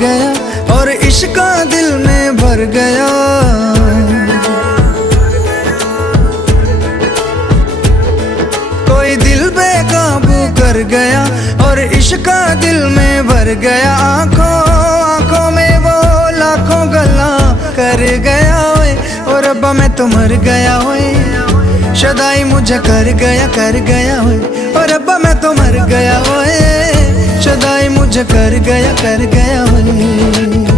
गया और इश्क दिल में भर गया। कोई दिल बेकाबू कर गया और इश्क दिल में भर गया। आंखों आंखों में वो लाखों गल्ला कर गया ओए, और रब्बा मैं तो मर गया ओए, शदाई मुझे कर गया ओए, और रब्बा मैं तो मर गया ओए, शदाई मुझे कर गया ओए।